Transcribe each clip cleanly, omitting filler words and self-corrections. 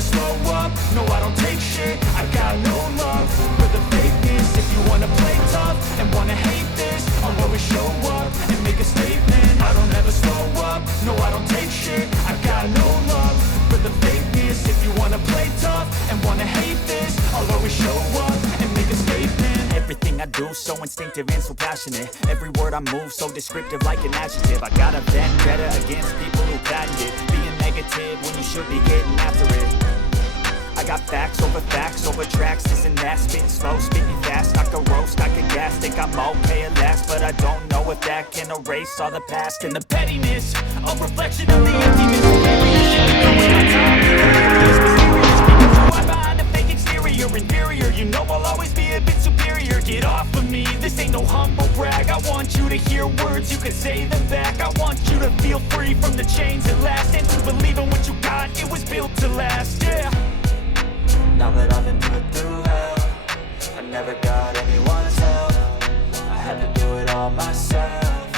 never slow up, no I don't take shit. I got no love for the fakeness. If you wanna play tough and wanna hate this, I'll always show up and make a statement. I don't ever slow up, no I don't take shit. I got no love for the fakeness. If you wanna play tough and wanna hate this, I'll always show up and make a statement. Everything I do so instinctive and so passionate. Every word I move so descriptive like an adjective. I got a vendetta against people who patent it, being negative when you should be getting after it. I got facts over tracks, this and that. Spitting slow, spitting fast, I can roast, I can gas. Think I'm okay at last, but I don't know if that can erase all the past. And the pettiness, a reflection of the emptiness. Behind a fake exterior, inferior. You know I'll always be a bit superior. Get off of me, this ain't no humble brag. I want you to hear words, you can say them back. I want you to feel free from the chains at last, and to believe in what you got, it was built to last, yeah. Now that I've been put through hell, I never got anyone's help. I had to do it all myself.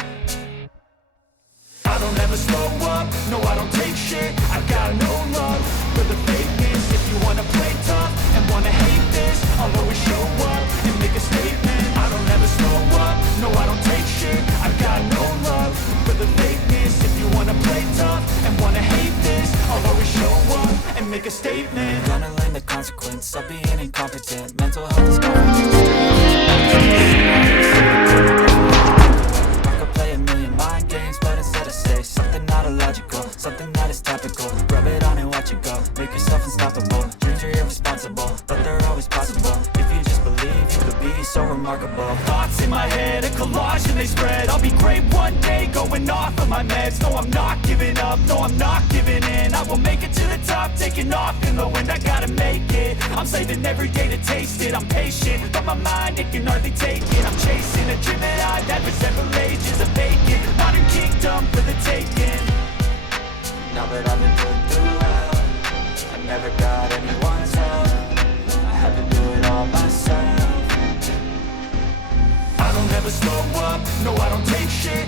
I don't ever slow up, no I don't take shit. I got no love for the fakeness. If you wanna play tough and wanna hate this, I'll always show up and make a statement. I don't ever slow up, no I don't take shit. I got no love for the fakeness. If you wanna play tough and wanna hate this, I'll always show up and make a statement. I'm gonna learn the consequence of being incompetent. Mental health is confidence. I could play a million mind games, but instead I say something not illogical, something that is topical. Rub it on and watch it go, make yourself unstoppable. Dreams are irresponsible, but they're always possible. If you just believe, you could be so remarkable. Thoughts in my head, a collage and they spread. I'll be great one day, going off of my meds. No, I'm not giving up, no, I'm not giving in. I will make it to the top, taking off in the wind. I gotta make it, I'm saving every day to taste it. I'm patient, but my mind, it can hardly take it. I'm chasing a dream that I've had for several ages. A vacant, modern kingdom for the taking. Now that I've been put through hell, I never got anyone's help. I had to do it all myself. I don't ever slow up, no I don't take shit.